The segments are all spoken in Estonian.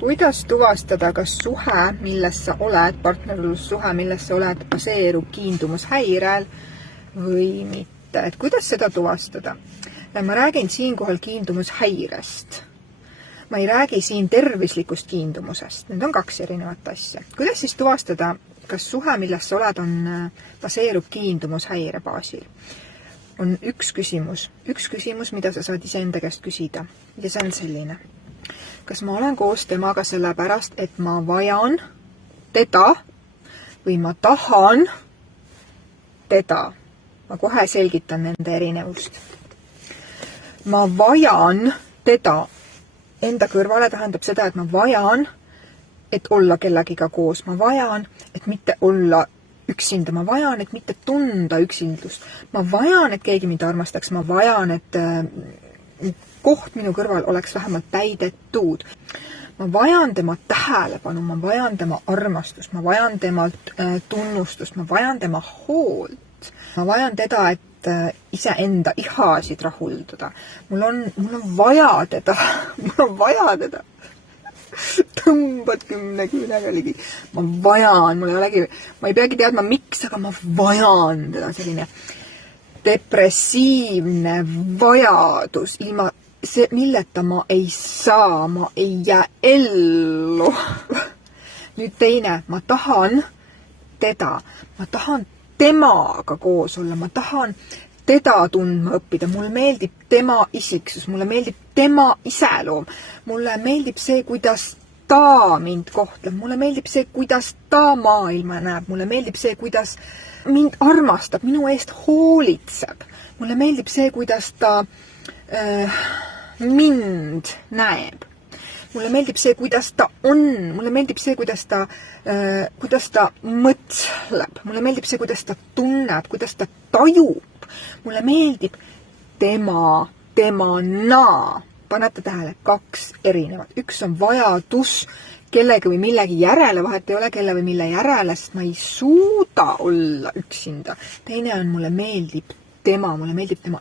Kuidas tuvastada, kas suhe, milles sa oled, partnerlussuhe, milles sa oled, baseerub kiindumushäirel või mitte? Et kuidas seda tuvastada? Ma räägin siinkohal kiindumushäirest. Ma ei räägi siin tervislikust kiindumusest. Need on kaks erinevat asja. Kuidas siis tuvastada, kas suhe, milles sa oled, baseerub kiindumushäire baasil? On üks küsimus, mida sa saad iseenda käest küsida. Ja see on selline. Kas ma olen koos temaga sellepärast, et ma vajan teda või ma tahan teda? Ma kohe selgitan nende erinevust. Ma vajan teda enda kõrvale tähendab seda, et ma vajan, et olla kellagiga koos. Ma vajan, et mitte olla üksinda. Ma vajan, et mitte tunda üksindust. Ma vajan, et keegi mind armastaks. Ma vajan, et koht minu kõrval oleks vähemalt täidetud. Ma vajan tema tähelepanu, ma vajan tema armastust, ma vajan temalt tunnustust, ma vajan tema hoolt. Ma vajan teda, et iseenda ihasid rahuldada. Mul on vaja teda, mul on vaja teda. Tõmbad 10 küünega ligi. Ma vajan, ma ei peagi teadma miks, aga ma vajan teda, selline depressiivne vajadus, ilma milleta ma ei saa, ma ei jää ellu. Nüüd teine, ma tahan teda, ma tahan temaga koos olla, ma tahan teda tundma õppida, mulle meeldib tema isiksus, mulle meeldib tema iseloom, mulle meeldib see, kuidas ta mind kohtleb, mulle meeldib see, kuidas ta maailma näeb, mulle meeldib see, kuidas mind armastab, minu eest hoolitseb, mulle meeldib see, kuidas ta mind näeb. Mulle meeldib see, kuidas ta on. Mulle meeldib see, kuidas ta mõtleb. Mulle meeldib see, kuidas ta tunneb, kuidas ta tajub. Mulle meeldib temana. Panete tähele, 2 erinevat. Üks on vajadus kellegi või millegi järele, vahet ei ole kelle või mille järele, sest ma ei suuda olla üksinda. Teine on mulle meeldib tema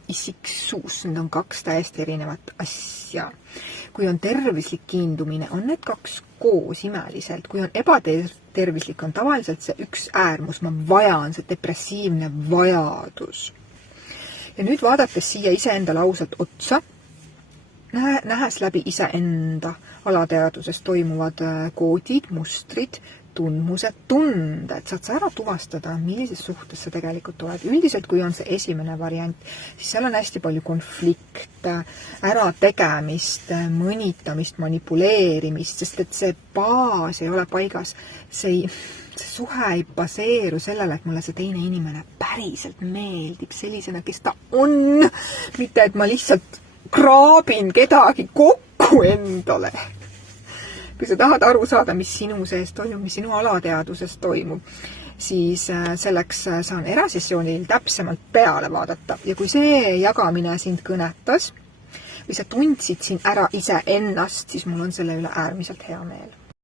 isiksus. Need on 2 täiesti erinevat asja. Kui on tervislik kiindumine, on need 2 koos imeliselt. Kui on ebatervislik, on tavaliselt see üks äärmus. Ma vajan, see depressiivne vajadus. Ja nüüd vaadates siia iseenda lausalt otsa, nähes läbi iseenda alateaduses toimuvad koodid, mustrid, tundmused, tunded, saad sa ära tuvastada, millises suhtes sa tegelikult oled. Üldiselt, kui on see esimene variant, siis seal on hästi palju konflikte, ärategemist, mõnitamist, manipuleerimist, sest et see baas ei ole paigas. See suhe ei baseeru sellele, et mulle see teine inimene päriselt meeldib sellisena, kes ta on, mitte et ma lihtsalt kraabin kedagi kokku endale. Kui sa tahad aru saada, mis sinu sees toimub, mis sinu alateaduses toimub, siis selleks saan erasessioonil täpsemalt peale vaadata. Ja kui see jagamine sind kõnetas või sa tundsid siin ära ise ennast, siis mul on selle üle äärmiselt hea meel.